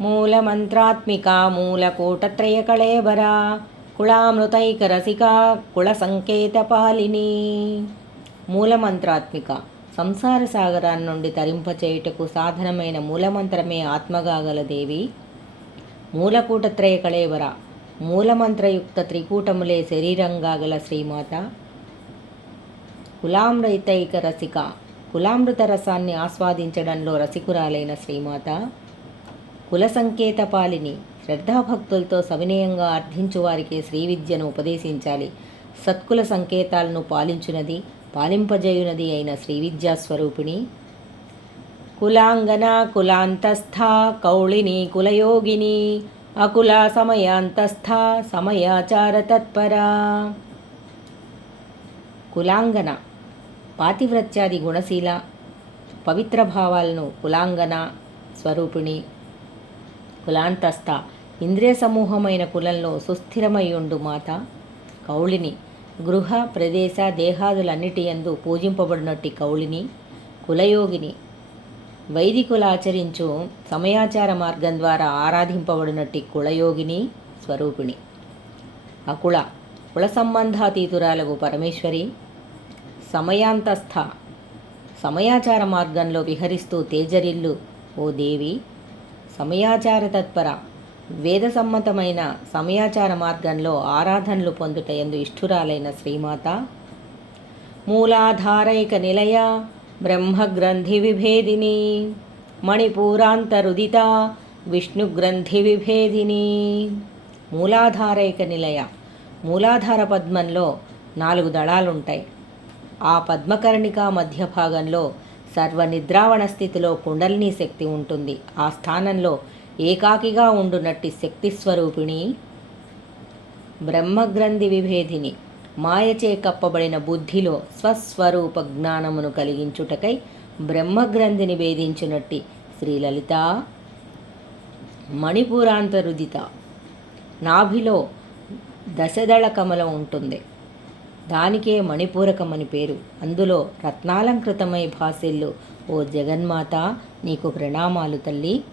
మూలమంత్రాత్మికా మూలకూటత్రయకళేబరా కుళామృతైకరసికా కుళసంకేతపాలిని. మూలమంత్రాత్మిక సంసార సాగరాన్ని నుండి తరింపచేయుటకు సాధనమైన మూలమంత్రమే ఆత్మగాగల దేవి మూలకూటత్రయ కళేవర మూలమంత్రయుక్త త్రికూటములే శరీరంగా గల శ్రీమాత. కులామృతైక రసిక కులామృత రసాన్ని ఆస్వాదించడంలో రసికురాలైన శ్రీమాత. కుల సంకేతపాలిని శ్రద్ధాభక్తులతో సవినయంగా అర్థించు వారికి శ్రీ విద్యను ఉపదేశించాలి. సత్కుల సంకేతాలను పాలించునది పాలింపజేయునది అయిన శ్రీ విద్యా స్వరూపిణి కులాంగన కులాంతస్థ కౌళిని కులయోగిని అకుల సమయాంతస్థ సమయాచార తత్పరా. కులాంగన పాతివ్రత్యాది గుణశీల పవిత్ర భావాలను కులాంగన స్వరూపిణి కులాంతస్థ ఇంద్రియ సమూహమైన కులంలో సుస్థిరమయ్యుండు మాత. కౌళిని గృహ ప్రదేశ దేహాదులన్నిటి యందు పూజింపబడినట్టి కౌళిని కులయోగిని వైదికులు ఆచరించు సమయాచార మార్గం ద్వారా ఆరాధింపబడినట్టి కులయోగిని స్వరూపిణి. అకుల కుల సంబంధాతీతురాలకు పరమేశ్వరి సమయాంతస్థ సమయాచార మార్గంలో విహరిస్తూ తేజరిల్లు ఓ దేవి సమయాచార తత్పర వేదసమ్మతమైన సమయాచార మార్గంలో ఆరాధనలు పొందుట ఎందు ఇష్ఠురాలైన శ్రీమాత. మూలాధారైక నిలయ బ్రహ్మగ్రంథి విభేదిని మణిపూరాంతరుదిత విష్ణుగ్రంథి విభేదిని. మూలాధారైక నిలయ మూలాధార పద్మంలో నాలుగు దళాలుంటాయి. ఆ పద్మకర్ణిక మధ్య భాగంలో సర్వనిద్రావణ స్థితిలో కుండలిని శక్తి ఉంటుంది. ఆ స్థానంలో ఏకాకిగా ఉండునట్టి శక్తి స్వరూపిణి బ్రహ్మగ్రంథి విభేదిని మాయచే కప్పబడిన బుద్ధిలో స్వస్వరూప జ్ఞానమును కలిగించుటకై బ్రహ్మగ్రంథిని భేదించునట్టి శ్రీలలిత మణిపురాంతరుదిత. నాభిలో దశదళ కమలం ఉంటుంది. దానికే మణిపూరకమని పేరు. అందులో రత్నాలంకృతమై భాసిల్లు ఓ జగన్మాత నీకు ప్రణామాలు తల్లి.